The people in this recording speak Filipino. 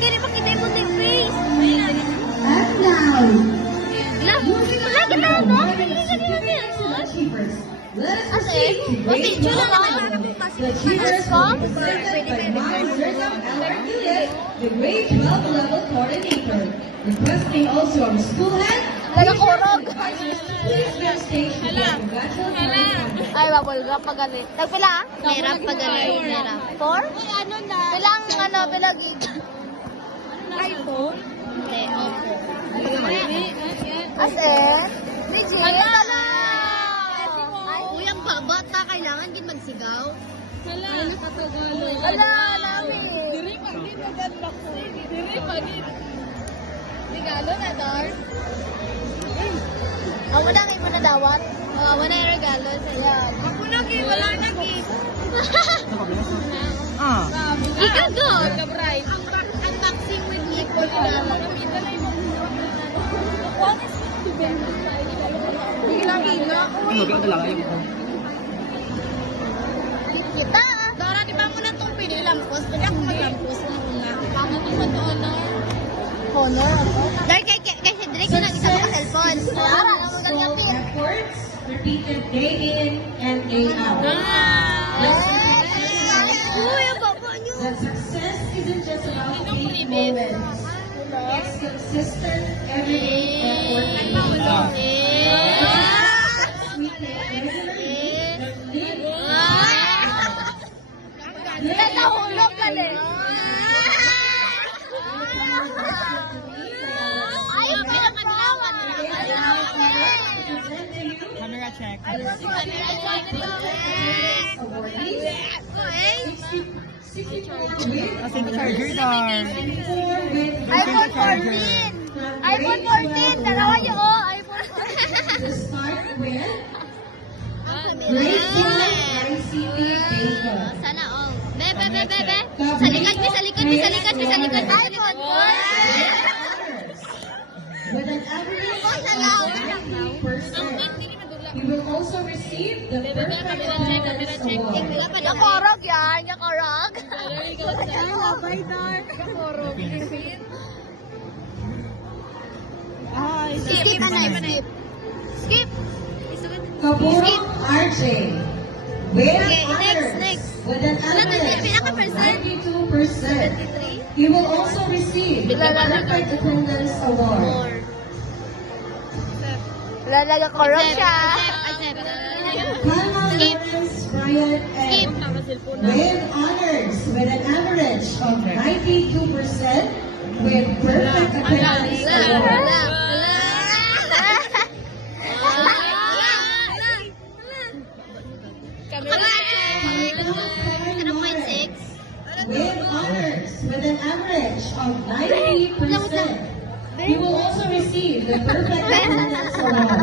gani makita mo yung face. And now, Wala ka na mo. let us proceed to grade 12 level. The achievers will be presented by Ma'am Zergam Al-Arquilid, the grade 12 level coordinator. Requesting also our school head, Nagakurog. please be on stage to give congratulations. Ay, babulga pa gali. Nagpila? Merap pa gali. Merap. 4? Ano na? Pilang pilang gig. iPhone? Hindi, Oppo. As in? Legit? Hala! Ay, ang bata, kailangan din magsigaw. Hala! Hala, namin. Diri pagin na ganbak ko. Diri pagin. Regalo na, Dar. Ako na kayo mo na dawat. Ako na yung regalo sa'yo. Ako na kayo, wala na kayo. Ikaw go! Unboxing with Nicole. Gila-gila. Kita. Dara, di ba mo na itong pinilampos? Pwede ako maglampos na una. Pangat mo ito, honor. Honor? Dahil kay Cedric na isa mo ka-cellphone. Efforts repeated day in and day out. Uy, ang baba niyo. That success isn't just about big moments. It's consistent, everyday effort. Natahulog ka din. Ayaw, pinapaglawan. Camera check. Asin the charger, Dar. iPhone 14. iPhone 14. Dalawa niyo, oh. iPhone 14. To start with grade 4 ICT data. Sana all. Be. Sa likod. With an average of 93%. You will also receive the Perfect Attendance Award. Nakorog yan. Nakorog. Skip. Kaburong RJ. With Okay, honors. next. With an average Pinaka-percent? of 92%. You will also receive the Perfect Attendance Award. Lalaga korog siya. Hannah Lawrence Bryant M. With honors, with an average of 92%, with Perfect Attendance Award. With honors, with an average of 90%, you will also receive the Perfect Attendance Award.